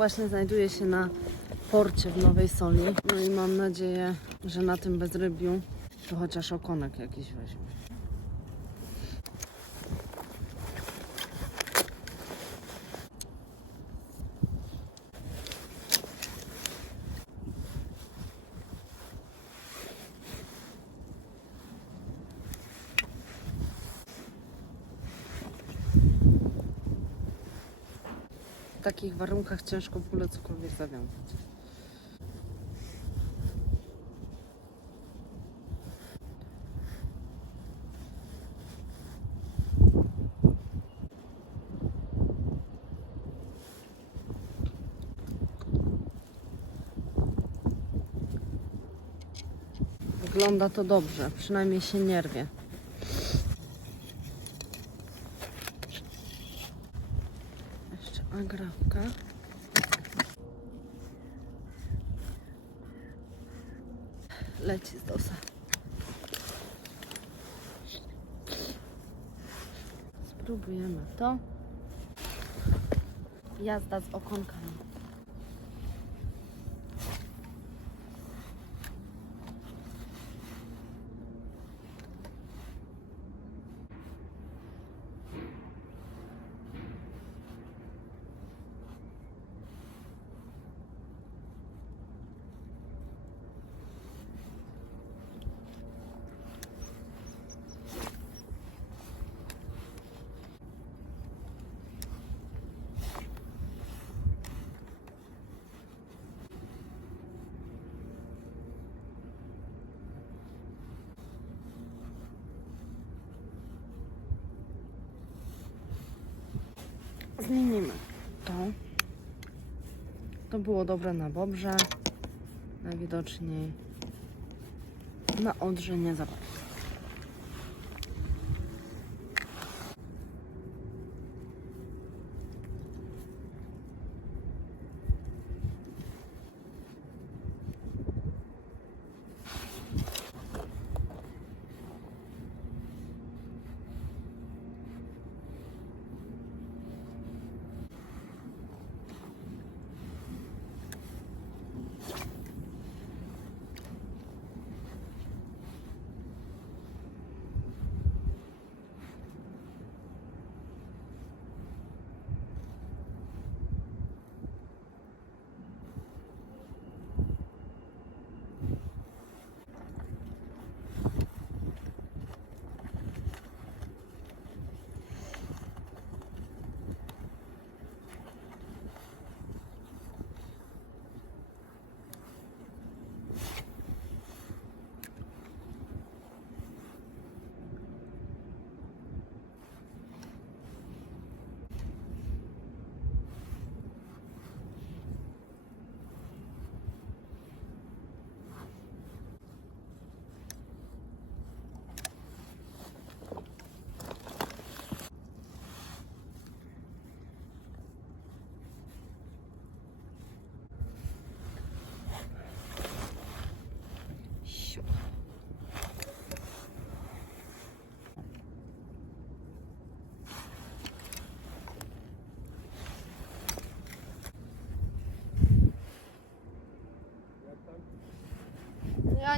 właśnie znajduję się na porcie w Nowej Soli. No i mam nadzieję, że na tym bezrybiu to chociaż okonek jakiś weźmie. W takich warunkach ciężko w ogóle cokolwiek zawiązać. Wygląda to dobrze, przynajmniej się nie rwie. Agrafka. Leci z dosa. Spróbujemy to. Jazda z okonkami. Zmienimy to. To było dobre na bobrze. Najwidoczniej na odrze nie za bardzo.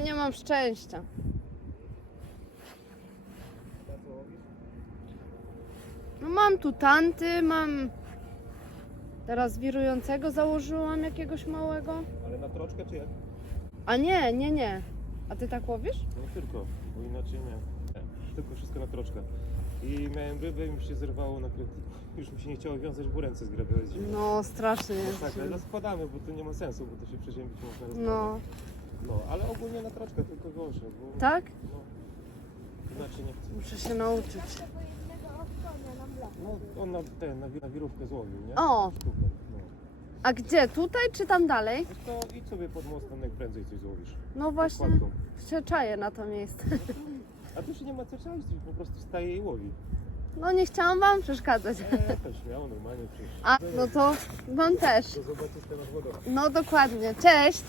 Nie mam szczęścia. No mam tu tanty, mam teraz wirującego założyłam jakiegoś małego. Ale na troczkę czy jak? A nie, nie, nie. A ty tak łowisz? Nie tylko, bo inaczej. Nie, Tylko wszystko na troczkę. I miałem rybę i mi się zerwało na krętniku. Już mi się nie chciało wiązać, bo ręce zgrabiały z zimna. No strasznie No jest. tak, ale składamy, bo to nie ma sensu, bo to się przeziębić można rozkładać. No, no. ale ogólnie na troczkę tylko wyłącznie, bo tak? no, inaczej nie chcę. Muszę się nauczyć. No on na, ten, na, na wirówkę złowił, nie? O! Super, no. A gdzie? Tutaj czy tam dalej? Wiesz to idź sobie pod mostem, najprędzej coś złowisz. No właśnie, kładką. się czaję na to miejsce. A tu się nie ma co czaić, po prostu staje i łowi. No nie chciałam wam przeszkadzać. E, ja też śmiało, normalnie przecież. A, no to wam też. To zobaczysz temat wodą. No dokładnie. Cześć!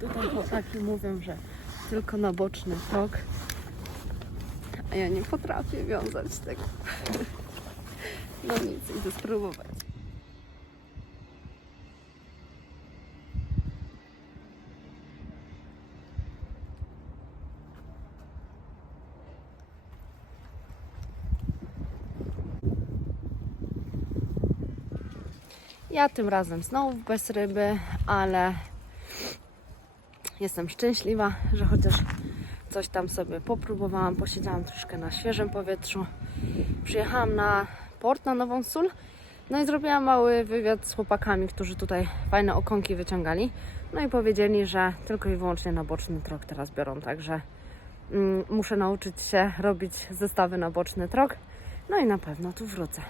Tutaj chłopaki mówią, że tylko na boczny tok A ja nie potrafię wiązać tego. No nic, idę spróbować. Ja tym razem znowu bez ryby, ale jestem szczęśliwa, że chociaż coś tam sobie popróbowałam, posiedziałam troszkę na świeżym powietrzu. Przyjechałam na port na Nową Sól, no i zrobiłam mały wywiad z chłopakami, którzy tutaj fajne okonki wyciągali. No i powiedzieli, że tylko i wyłącznie na boczny trok teraz biorą, także mm, muszę nauczyć się robić zestawy na boczny trok. No i na pewno tu wrócę.